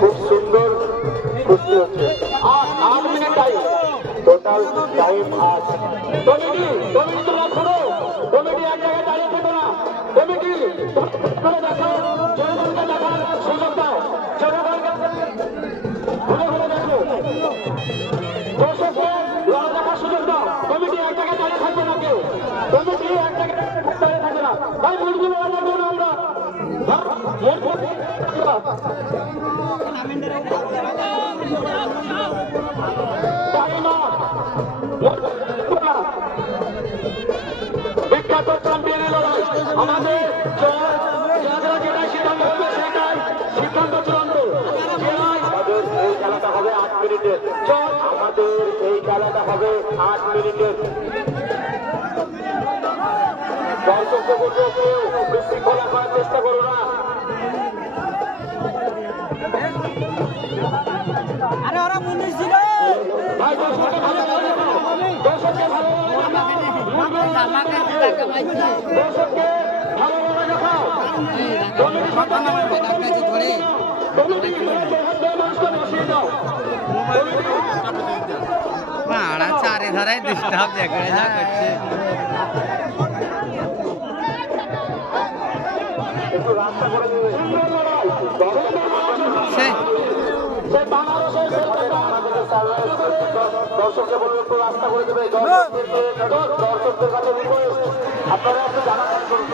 খুব সুন্দর কুস্তি হচ্ছে। 8 minute time, total time 8। Committee তোমরা শোনো, কমিটি এক জায়গায় দাঁড়িয়ে থেকো না। কমিটি করে দেখো, জনগণকে দেখার সুযোগ দাও, জনগণকে ঘুরে ঘুরে দেখো, দর্শককে লড়া দেখার সুযোগ দাও। কমিটি এক জায়গায় দাঁড়িয়ে থাকবে না, কেউ কমিটি এক জায়গায় দাঁড়িয়ে থাকবে না। তাই মুরগুলো রাখবো না আমরা। বিখ্যাত চ্যাম্পিয়নের লড়াই, আমাদের যেটাই সিদ্ধান্ত হবে সেটাই সিদ্ধান্ত চূড়ান্ত। আমাদের এই খেলাটা হবে 8 মিনিটের। আমাদের এই খেলাটা হবে 8 মিনিটের। দর্শককে বলবো, কেউ বিশৃঙ্খলা করার চেষ্টা করো না। আরে ওরা মুনিশ ছিল ভাই, দর্শককে ভালো লাগে না, দর্শককে ভালো লাগে না, দর্শককে ভালো লাগে না। পাড়া চারে ধারায় ডিস্টার্ব দেখে যা করছে। দর্শককে বলবো একটু রাস্তা করে দেবে, দর্শকদের কাছে রিকোয়েস্ট, আপনারা একটু জানাজানি করুন।